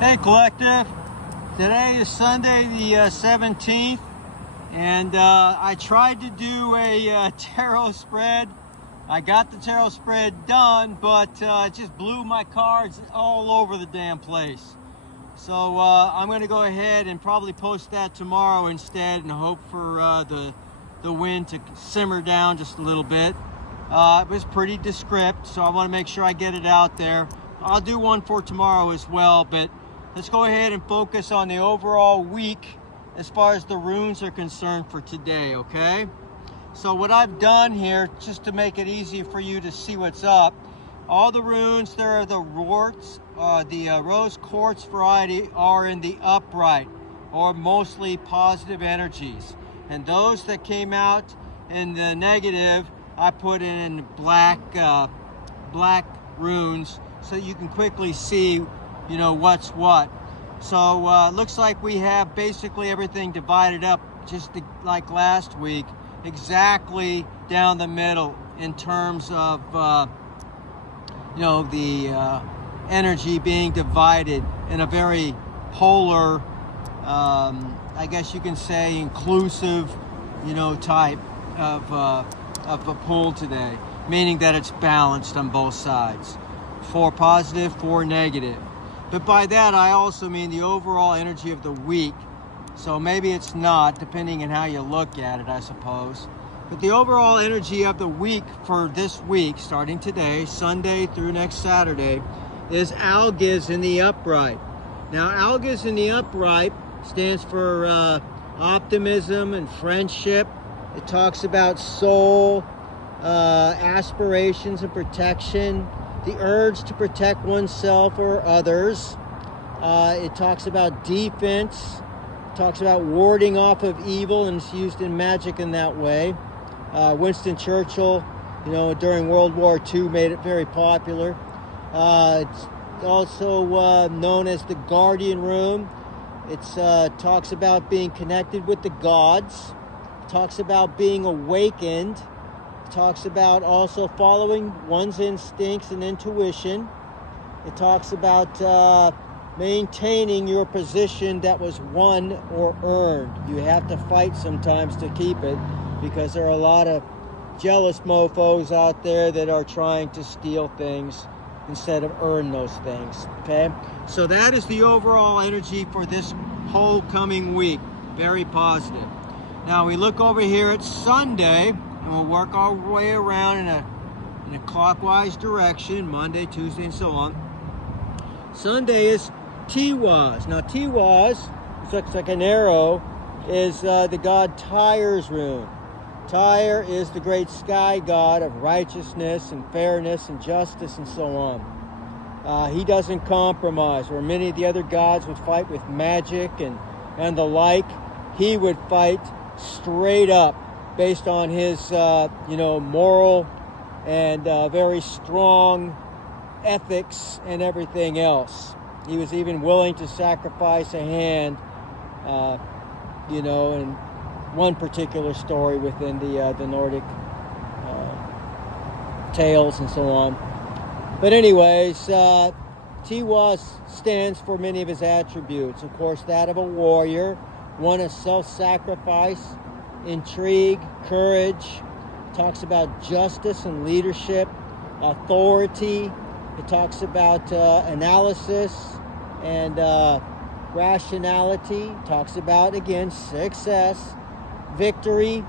Hey Collective, today is Sunday the 17th, and I tried to do a tarot spread. I got the tarot spread done, but it just blew my cards all over the damn place. So I'm going to go ahead and probably post that tomorrow instead, and hope for the wind to simmer down just a little bit. It was pretty descript, so I want to make sure I get it out there. I'll do one for tomorrow as well, but let's go ahead and focus on the overall week as far as the runes are concerned for today, okay? So what I've done here, just to make it easy for you to see what's up, all the runes, there are the warts, the rose quartz variety are in the upright, or mostly positive energies. And those that came out in the negative, I put in black runes so you can quickly see, you know, what's what. So looks like we have basically everything divided up just like last week, exactly down the middle in terms of you know, the energy being divided in a very polar, I guess you can say inclusive, you know, type of a pool today, meaning that it's balanced on both sides, 4 positive, 4 negative. But by that, I also mean the overall energy of the week. So maybe it's not, depending on how you look at it, I suppose. But the overall energy of the week for this week, starting today, Sunday through next Saturday, is algas in the upright. Now, algas in the upright stands for optimism and friendship. It talks about soul, aspirations and protection, the urge to protect oneself or others. It talks about defense. It talks about warding off of evil, and it's used in magic in that way. Winston Churchill, you know, during World War II made it very popular. It's also known as the guardian rune. It talks about being connected with the gods. It talks about being awakened. Talks about also following one's instincts and intuition. It talks about maintaining your position that was won or earned. You have to fight sometimes to keep it, because there are a lot of jealous mofos out there that are trying to steal things instead of earn those things, okay? So that is the overall energy for this whole coming week. Very positive. Now we look over here at Sunday, and we'll work our way around in a clockwise direction, Monday, Tuesday, and so on. Sunday is Tues. Now Tues, which looks like an arrow, is the god Tyre's rune. Tyre is the great sky god of righteousness and fairness and justice and so on. He doesn't compromise. Where many of the other gods would fight with magic and the like, he would fight straight up, based on his, you know, moral and very strong ethics and everything else. He was even willing to sacrifice a hand, you know, in one particular story within the Nordic tales and so on. But anyways, Tues stands for many of his attributes. Of course, that of a warrior, one of self-sacrifice, intrigue, courage. It talks about justice and leadership, authority. It talks about analysis and rationality. It talks about, again, success, victory,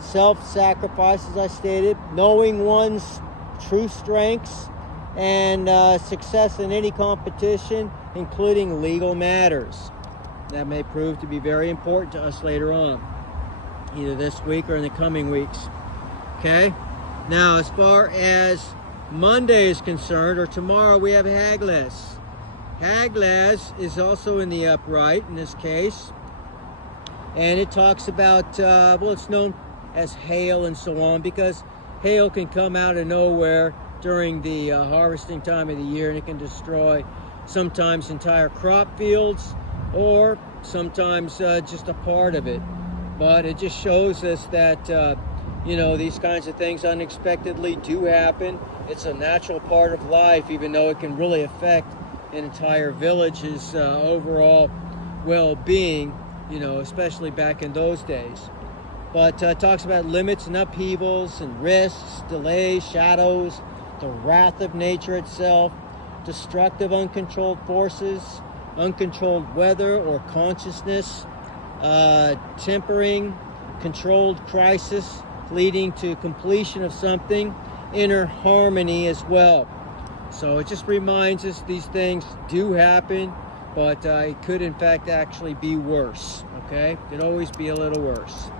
self-sacrifice, as I stated, knowing one's true strengths, and success in any competition, including legal matters. That may prove to be very important to us later on, either this week or in the coming weeks. Okay? Now, as far as Monday is concerned, or tomorrow, we have Haglas. Haglas is also in the upright in this case. And it talks about, well, it's known as hail and so on, because hail can come out of nowhere during the harvesting time of the year, and it can destroy sometimes entire crop fields, or sometimes just a part of it. But it just shows us that, you know, these kinds of things unexpectedly do happen. It's a natural part of life, even though it can really affect an entire village's overall well-being, you know, especially back in those days. But talks about limits and upheavals and risks, delays, shadows, the wrath of nature itself, destructive uncontrolled forces, uncontrolled weather or consciousness, tempering, controlled crisis leading to completion of something, inner harmony as well. So it just reminds us these things do happen, but it could in fact actually be worse, okay? It could always be a little worse.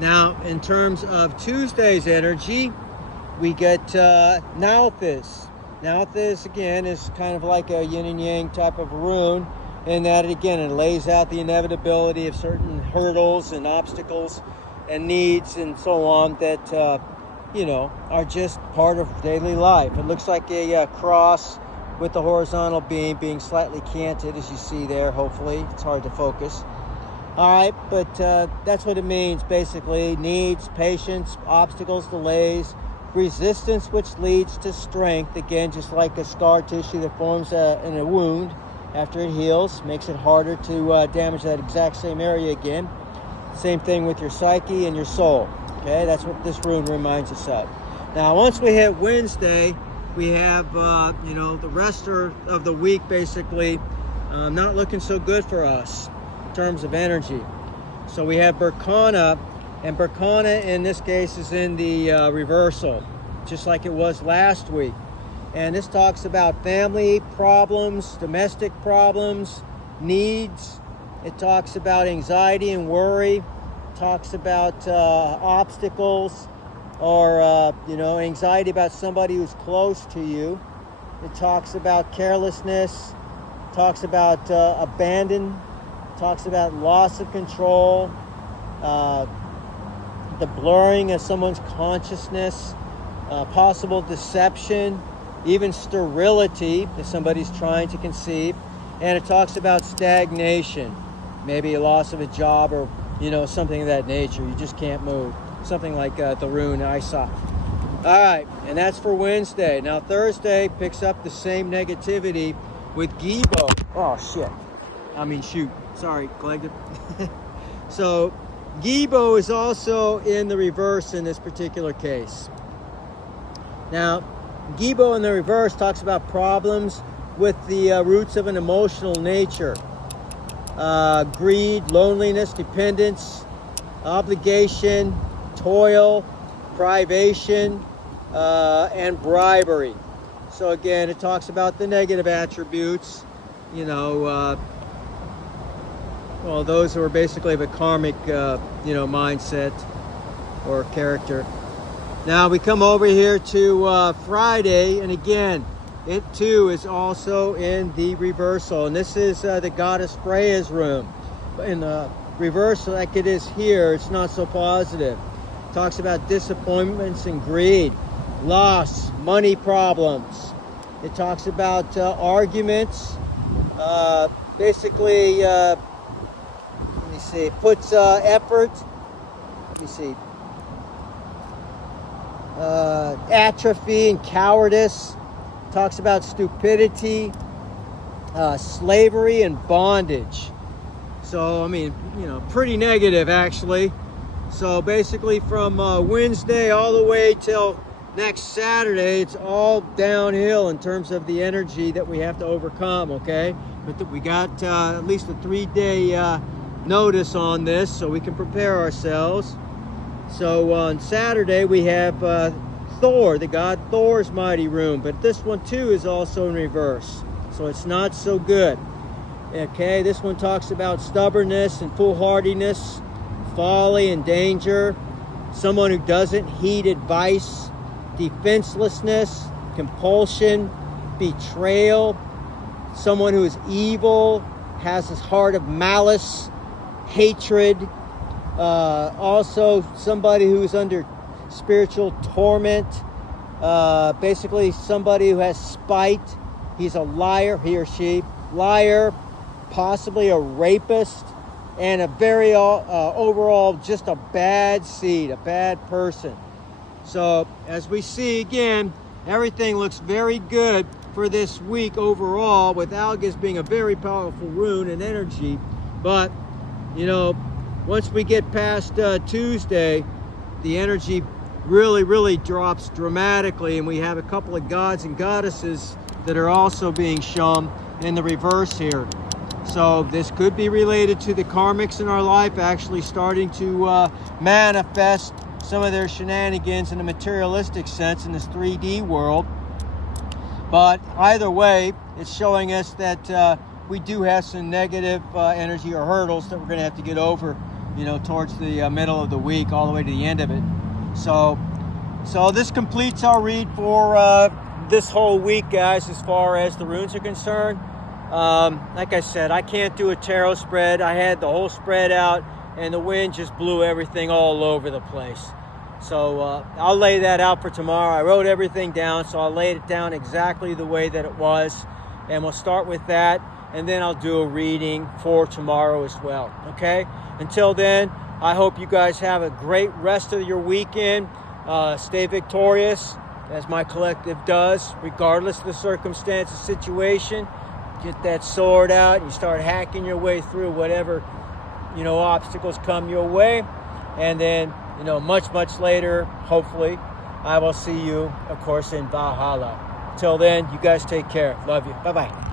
Now, in terms of Tuesday's energy, we get Tues. Tues, again, is kind of like a yin and yang type of rune, in that, again, it lays out the inevitability of certain hurdles and obstacles and needs and so on that, you know, are just part of daily life. It looks like a cross with the horizontal beam being slightly canted, as you see there, hopefully. It's hard to focus. All right, but that's what it means, basically. Needs, patience, obstacles, delays, resistance, which leads to strength. Again, just like a scar tissue that forms in a wound after it heals, makes it harder to damage that exact same area again. Same thing with your psyche and your soul. Okay, that's what this rune reminds us of. Now, once we hit Wednesday, we have, you know, the rest of the week basically not looking so good for us in terms of energy. So we have Berkana, and Berkana in this case is in the reversal, just like it was last week. And this talks about family problems, domestic problems, needs. It talks about anxiety and worry. It talks about obstacles, or you know, anxiety about somebody who's close to you. It talks about carelessness. It talks about abandon. It talks about loss of control, the blurring of someone's consciousness, possible deception, even sterility if somebody's trying to conceive. And it talks about stagnation, maybe a loss of a job, or, you know, something of that nature. You just can't move. Something like the rune I saw. All right, and that's for Wednesday. Now Thursday picks up the same negativity with Gibo. Oh shit. I mean shoot. Sorry, collective. So Gibo is also in the reverse in this particular case. Now, Gibo in the reverse talks about problems with the roots of an emotional nature. Greed, loneliness, dependence, obligation, toil, privation, and bribery. So again, it talks about the negative attributes, you know, well, those who are basically of a karmic, you know, mindset or character. Now we come over here to Friday, and again, it too is also in the reversal. And this is the goddess Freya's room. In the reversal, like it is here, it's not so positive. It talks about disappointments and greed, loss, money problems. It talks about arguments. Basically, let me see, it puts effort. Let me see. Atrophy and cowardice. Talks about stupidity, slavery, and bondage. So, I mean, you know, pretty negative actually. So basically from Wednesday all the way till next Saturday, it's all downhill in terms of the energy that we have to overcome, okay? But we got at least a 3-day notice on this, so we can prepare ourselves. So on Saturday we have Thor, the god Thor's mighty rune, but this one too is also in reverse, so it's not so good. Okay, this one talks about stubbornness and foolhardiness, folly and danger, someone who doesn't heed advice, defenselessness, compulsion, betrayal, someone who is evil, has this heart of malice, hatred, also somebody who's under spiritual torment, basically somebody who has spite. He's a liar, he or she, liar, possibly a rapist, and a very overall just a bad seed, a bad person. So as we see again, everything looks very good for this week overall, with Algus being a very powerful rune and energy. But, you know, once we get past Tuesday, the energy really drops dramatically, and we have a couple of gods and goddesses that are also being shown in the reverse here. So this could be related to the karmics in our life actually starting to manifest some of their shenanigans in a materialistic sense in this 3D world. But either way, it's showing us that we do have some negative energy or hurdles that we're going to have to get over, you know, towards the middle of the week, all the way to the end of it. So this completes our read for this whole week, guys, as far as the runes are concerned. Like I said, I can't do a tarot spread. I had the whole spread out, and the wind just blew everything all over the place. So I'll lay that out for tomorrow. I wrote everything down, so I'll lay it down exactly the way that it was, and we'll start with that, and then I'll do a reading for tomorrow as well, okay? Until then, I hope you guys have a great rest of your weekend. Stay victorious, as my collective does, regardless of the circumstance, the situation. Get that sword out and you start hacking your way through whatever, you know, obstacles come your way. And then, you know, much later, hopefully, I will see you, of course, in Valhalla. Till then, you guys take care. Love you. Bye-bye.